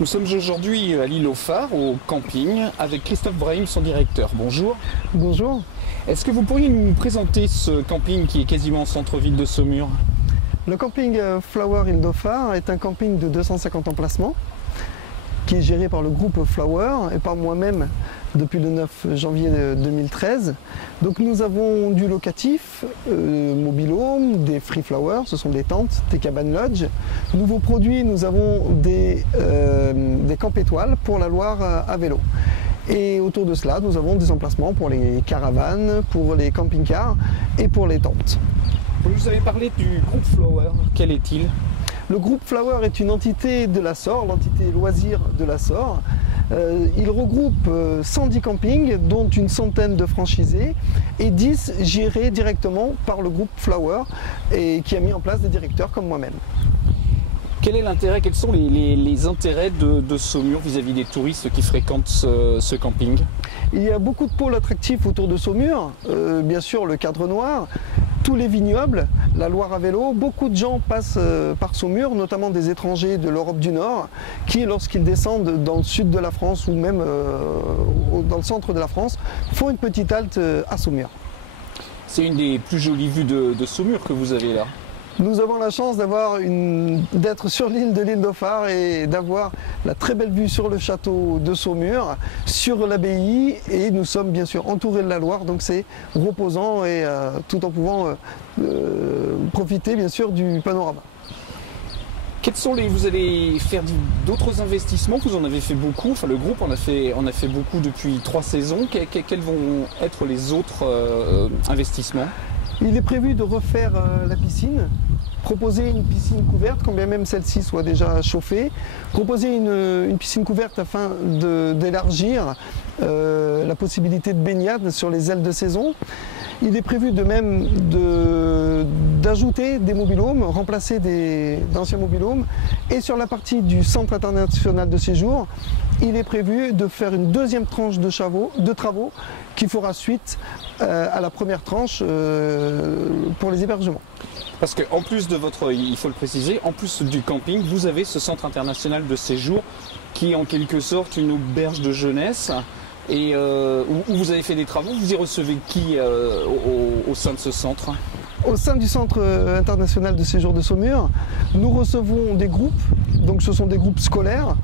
Nous sommes aujourd'hui à l'île aux Phares, au camping, avec Christophe Brahim, son directeur. Bonjour. Bonjour. Est-ce que vous pourriez nous présenter ce camping qui est quasiment au centre-ville de Saumur? Le camping Flower Île aux Phares est un camping de 250 emplacements qui est géré par le groupe Flower et par moi-même depuis le 9 janvier 2013. Donc nous avons du locatif, mobil-home, des free flowers, ce sont des tentes, des cabanes lodge. Nouveaux produits, nous avons des camps étoiles pour la Loire à vélo. Et autour de cela, nous avons des emplacements pour les caravanes, pour les camping-cars et pour les tentes. Vous nous avez parlé du groupe Flower, quel est-il? Le groupe Flower est une entité de l'Assor, l'entité loisir de l'Assor. Il regroupe 110 campings, dont une centaine de franchisés et 10 gérés directement par le groupe Flower et qui a mis en place des directeurs comme moi-même. Quel est l'intérêt, quels sont les intérêts de Saumur vis-à-vis des touristes qui fréquentent ce camping? Il y a beaucoup de pôles attractifs autour de Saumur, bien sûr le Cadre Noir, tous les vignobles, la Loire à vélo. Beaucoup de gens passent par Saumur, notamment des étrangers de l'Europe du Nord, qui lorsqu'ils descendent dans le sud de la France ou même dans le centre de la France, font une petite halte à Saumur. C'est une des plus jolies vues de Saumur que vous avez là. Nous avons la chance d'être sur l'île de l'Île aux Phares et d'avoir la très belle vue sur le château de Saumur, sur l'abbaye, et nous sommes bien sûr entourés de la Loire, donc c'est reposant et tout en pouvant profiter bien sûr du panorama. Vous allez faire d'autres investissements? Vous en avez fait beaucoup, enfin le groupe en a fait beaucoup depuis 3 saisons. Quels vont être les autres investissements? Il est prévu de refaire la piscine, proposer une piscine couverte, quand bien même celle-ci soit déjà chauffée, proposer une piscine couverte afin d'élargir la possibilité de baignade sur les ailes de saison. Il est prévu de même d'ajouter des mobil-homes, remplacer d'anciens mobil-homes. Et sur la partie du centre international de séjour, il est prévu de faire une deuxième tranche de travaux qui fera suite à la première tranche pour les hébergements. Parce qu'en plus de il faut le préciser, en plus du camping, vous avez ce centre international de séjour qui est en quelque sorte une auberge de jeunesse. Et où vous avez fait des travaux, vous y recevez qui au sein de ce centre? Au sein du centre international de séjour de Saumur, nous recevons des groupes, donc ce sont des groupes scolaires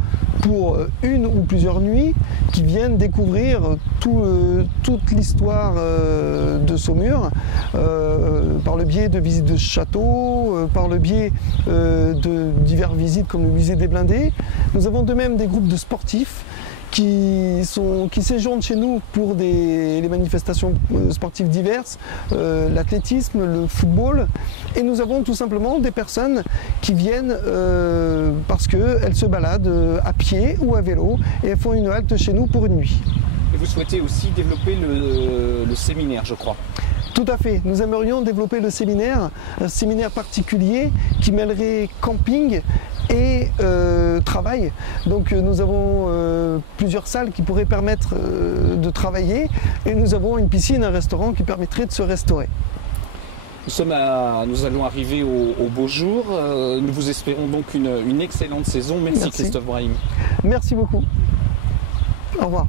pour une ou plusieurs nuits qui viennent découvrir toute l'histoire de Saumur par le biais de visites de châteaux, par le biais de diverses visites comme le musée des blindés. Nous avons de même des groupes de sportifs qui séjournent chez nous pour les manifestations sportives diverses, l'athlétisme, le football. Et nous avons tout simplement des personnes qui viennent parce qu'elles se baladent à pied ou à vélo et elles font une halte chez nous pour une nuit. Et vous souhaitez aussi développer le séminaire, je crois? Tout à fait. Nous aimerions développer le séminaire, un séminaire particulier qui mêlerait camping et travail. Donc nous avons plusieurs salles qui pourraient permettre de travailler et nous avons une piscine, un restaurant qui permettrait de se restaurer. Nous allons arriver au beau jour. Nous vous espérons donc une excellente saison. Merci Christophe Brahim. Merci beaucoup. Au revoir.